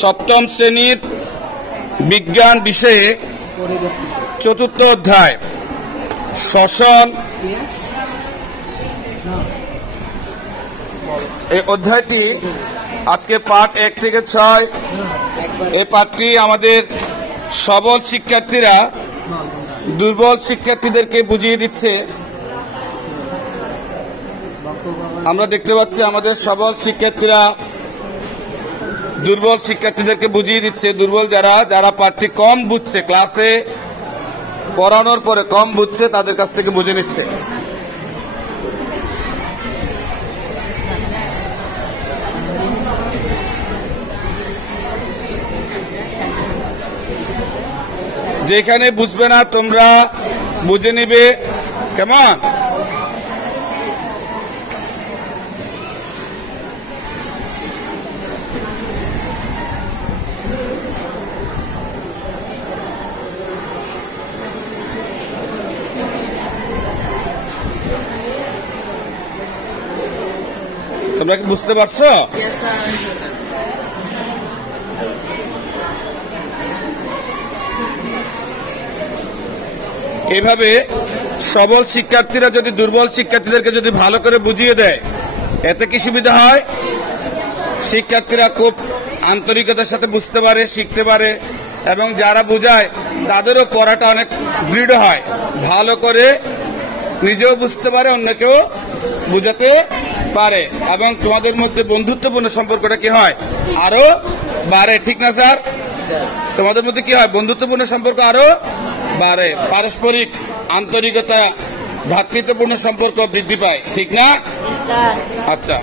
সপ্তম শ্রেণীর বিজ্ঞান বিষয়ে চতুর্থ অধ্যায় শ্বসন। এই অধ্যায়টি আজকে পাঠ 1 থেকে 6। এই পাঠটি আমাদের সবল শিক্ষার্থীরা দুর্বল শিক্ষার্থীদেরকে বুঝিয়ে দিচ্ছে। আমরা দেখতে পাচ্ছি আমাদের সবল শিক্ষার্থীরা দুর্বল শিক্ষার্থীদেরকে বুঝিয়ে দিচ্ছে। দুর্বল যারা পাঠটি কম বুঝছে, ক্লাসে পড়ানোর পরে কম বুঝছে, তাদের কাছ থেকে বুঝে নিচ্ছে। যেখানে বুঝবে না তোমরা বুঝে নিবে, কেমন? তোমরা কি বুঝতে পারছো? এইভাবে সবল শিক্ষার্থীরা যদি দুর্বল শিক্ষার্থীদেরকে যদি ভালো করে বুঝিয়ে দেয়, এতে কি সুবিধা হয়? শিক্ষার্থীরা খুব আন্তরিকতার সাথে বুঝতে পারে, শিখতে পারে, এবং যারা বুঝায় তাদেরও পড়াটা অনেক দৃঢ় হয়। ভালো করে নিজেও বুঝতে পারে, অন্যকেও বুঝাতে পারে, এবং তোমাদের মধ্যে বন্ধুত্বপূর্ণ সম্পর্কটা কি হয়? আরো বাড়ে। ঠিক না স্যার? তোমাদের মধ্যে কি হয়? বন্ধুত্বপূর্ণ সম্পর্ক আরো বাড়ে, পারস্পরিক আন্তরিকতা, ভ্রাতৃত্বপূর্ণ সম্পর্ক বৃদ্ধি পায়। ঠিক না? আচ্ছা।